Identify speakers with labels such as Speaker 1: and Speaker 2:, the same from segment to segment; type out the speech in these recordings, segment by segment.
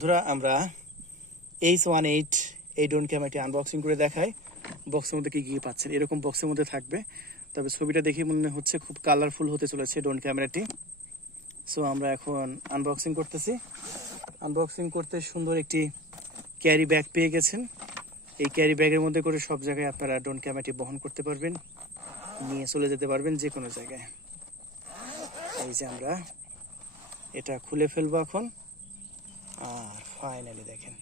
Speaker 1: বন্ধুরা, আমরা H one eight এই ড্রোনকে ড্রোন ক্যামেরাটি আনবক্সিং করে দেখাই। বক্সের মধ্যে কি কি পাচ্ছেন? এরকম বক্সের মধ্যে থাকবে। তবে ছবিটা দেখে মনে হচ্ছে খুব কালারফুল হতে চলেছে ড্রোন ক্যামেরাটি সো আমরা এখন আনবক্সিং করতেছি। আনবক্সিং করতে সুন্দর একটি ক্যারি ব্যাগ পেয়ে গেছেন। এই ক্যারি ব্যাগের মধ্যে করে সব জায়গায় আপনারা ড্রোন ক্যামেরাটি বহন করতে পারবেন। নিয়ে চলে যেতে পারবেন যে কোনো জায়গায়। এই যে আমরা এটা খুলে ফেলব এখন। ফাইনালি দেখেন।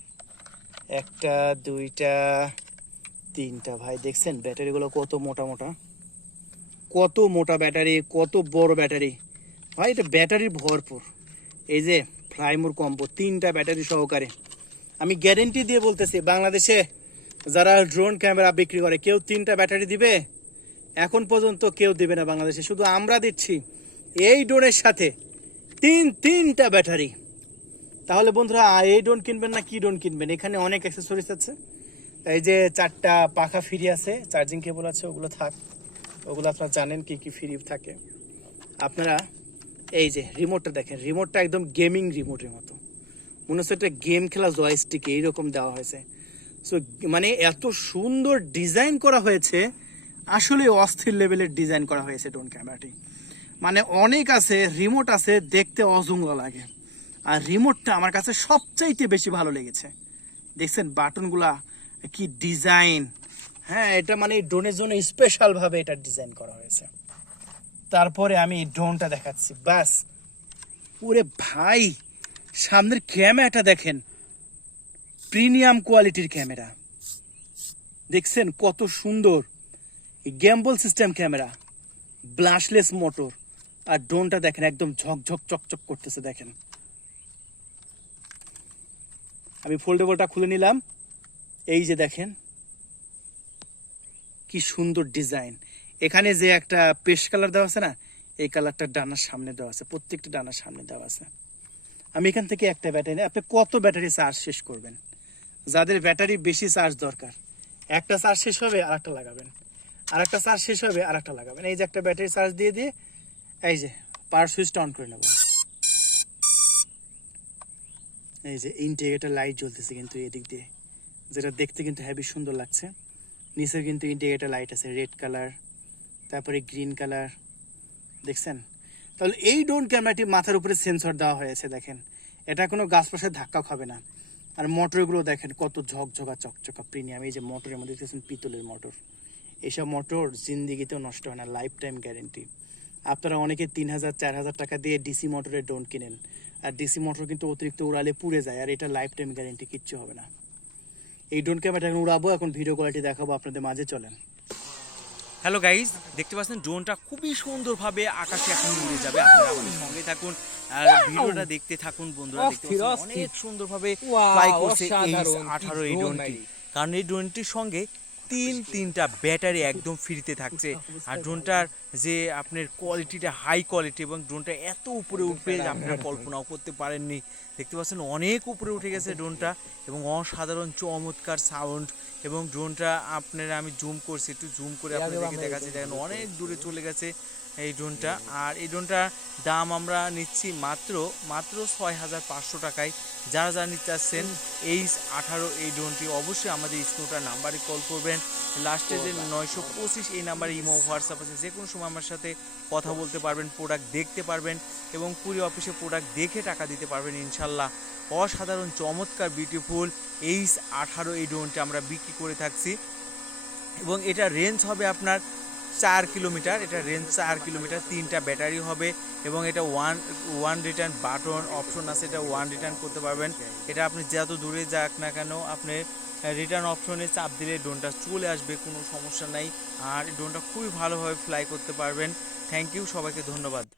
Speaker 1: একটা, দুইটা, তিনটা, ভাই, দেখছেন? ব্যাটারিগুলো কত মোটা মোটা। কত মোটা ব্যাটারি, কত বড় ব্যাটারি। ভাই, এটা ব্যাটারি ভরপুর। এই যে ফ্লাইমোর কম্বো তিনটা ব্যাটারি সহকারে। আমি গ্যারেন্টি দিয়ে বলতেছি, বাংলাদেশে যারা ড্রোন ক্যামেরা বিক্রি করে, কেউ তিনটা ব্যাটারি দিবে? এখন পর্যন্ত কেউ দিবে না বাংলাদেশে। শুধু আমরা দিচ্ছি, এই ড্রোনের সাথে তিন, তিনটা ব্যাটারি। তাহলে বন্ধুরা, এই ড্রোন কিনবেন না কি ড্রোন কিনবেন? এখানে অনেক অ্যাক্সেসরিজ আছে। এই যে চারটা পাখা ফ্রি আছে চার্জিং কেবল আছে, ওগুলো থাক। ওগুলো আপনারা জানেন কি কি ফ্রি থাকে। আপনারা এই যে রিমোটটা দেখেন রিমোটটা একদম গেমিং রিমোটের মতো। মনে হচ্ছে একটা গেম খেলা জয়স্টিক এইরকম দেওয়া হয়েছে। সো মানে এত সুন্দর ডিজাইন করা হয়েছে, আসলে অস্থির লেভেলের ডিজাইন করা হয়েছে ড্রোন ক্যামেরাটি মানে অনেক আছে রিমোট আছে, দেখতে অজুংলা লাগে। আর রিমোটটা আমার কাছে সবচাইতে বেশি ভালো লেগেছে। দেখছেন বাটনগুলা কি ডিজাইন হ্যাঁ এটা মানে ড্রোনের জন্য স্পেশাল ভাবে এটা ডিজাইন করা হয়েছে। তারপরে আমি ড্রোনটা দেখাচ্ছি। বাস, ওরে ভাই, সামনের ক্যামেরাটা দেখেন। প্রিমিয়াম কোয়ালিটির ক্যামেরা। দেখছেন কত সুন্দর। Gimbal system camera brushless motor আর ড্রোনটা দেখেন, একদম ঝকঝক, চকচক করতেছে, দেখেন। আমি ফোল্ডেবলটা খুলে নিলাম। এই যে দেখেন, কি সুন্দর ডিজাইন এখানে যে একটা পেস্ট কালার দেওয়া আছে না, এই কালারটা ডানার সামনে দেওয়া আছে, প্রত্যেকটা ডানার সামনে দেওয়া আছে। আমি এখান থেকে একটা ব্যাটারি আপনি কত ব্যাটারি চার্জ শেষ করবেন? যাদের ব্যাটারি বেশি চার্জ দরকার, একটা চার্জ শেষ হবে আর একটা লাগাবেন। আর একটা চার্জ শেষ হবে আর একটা লাগাবেন। এই যে একটা ব্যাটারি চার্জ দিয়ে দিয়ে, এই যে পাওয়ার সুইচটা অন করে নেব। এই যে ইন্টিগ্রেটার লাইট জ্বলতেছে কিন্তু এদিক দিয়ে। যেটা দেখতে কিন্তু হেভি সুন্দর লাগছে। নিচে কিন্তু ইন্ডিকেটার লাইট আছে রেড কালার তারপরে গ্রিন কালার দেখছেন? তাহলে এই ড্রোন ক্যামেরাটি মাথার উপরে সেন্সর দেওয়া হয়েছে, দেখেন। এটা কোনো গাছপাশে ধাক্কা খাবে না। আর মোটরগুলো দেখেন, কত ঝকঝকা, চকচকা প্রিমিয়াম এই যে মোটরের মধ্যে দেখতেছেন পিতলের মোটর এইসব মোটর জিন্দিগিতেও নষ্ট হয় না লাইফ টাইম গ্যারেন্টি আপনারা অনেকে তিন হাজার, চার হাজার টাকা দিয়ে ডিসি মোটরের ড্রোন কিনেন। আর ডিসি মোটর কিন্তু অতিরিক্ত উড়ালে পুড়ে যায় আর এটা লাইফ টাইম গ্যারেন্টি কিচ্ছু হবে না। এই ড্রোন ক্যামেরাটা এখন উড়াবো এখন ভিডিও কোয়ালিটি দেখাবো আপনাদের মাঝে চলেন।
Speaker 2: হ্যালো গাইজ দেখতে পাচ্ছেন ড্রোনটা খুবই সুন্দরভাবে আকাশে এখন উড়ে যাবে আপনারা আমাদের সঙ্গে থাকুন আর ভিডিওটা দেখতে থাকুন বন্ধুরা দেখতে পাচ্ছেন অনেক সুন্দরভাবে ফ্লাই করছে এই আঠারো এই ড্রোনটি কারণ এই ড্রোনটির সঙ্গে তিন তিনটা ব্যাটারি একদম ফ্রিতে থাকছে আর ড্রোনটার যে আপনার কোয়ালিটিটা হাই কোয়ালিটি এবং ড্রোনটা এত উপরে উঠবে যে আপনারা কল্পনাও করতে পারেননি। দেখতে পাচ্ছেন অনেক উপরে উঠে গেছে ড্রোনটা এবং অসাধারণ চমৎকার সাউন্ড এবং ড্রোনটা আপনারা আমি জুম করছি একটু জুম করে আপনাদেরকে দেখাচ্ছি। দেখেন অনেক দূরে চলে গেছে এই ড্রোনটা আর এই ড্রোনটার দাম আমরা নিচ্ছি মাত্র মাত্র ছয় হাজার পাঁচশো টাকায়। যারা যারা নিতে চাচ্ছেন এইচ আঠারো এই ড্রোনটি অবশ্যই আমাদের স্ক্রিনটার নাম্বারে কল করবেন। লাস্টে যে নয়শো পঁচিশ এই নাম্বারে ইমো হোয়াটসঅ্যাপ আছে যে কোনো সময় আমার সাথে কথা বলতে পারবেন প্রোডাক্ট দেখতে পারবেন এবং কুড়ি অফিসে প্রোডাক্ট দেখে টাকা দিতে পারবেন ইনশাল্লাহ। অসাধারণ, চমৎকার বিউটিফুল এইচ আঠারো এই ড্রোনটা আমরা বিক্রি করে থাকছি। এবং এটা রেঞ্জ হবে আপনার চার কিলোমিটার, এটা রেঞ্জ চার কিলোমিটার, তিনটা ব্যাটারি হবে এবং এটা one one return button option আছে, এটা ওয়ান রিটার্ন করতে পারবেন। এটা আপনি যত দূরে যাক না কেন, আপনি রিটার্ন অপশনে চাপ দিলে ড্রোনটা চলে আসবে, কোনো সমস্যা নাই। আর ড্রোনটা খুবই ভালোভাবে ফ্লাই করতে পারবেন। থ্যাংক ইউ সবাইকে ধন্যবাদ।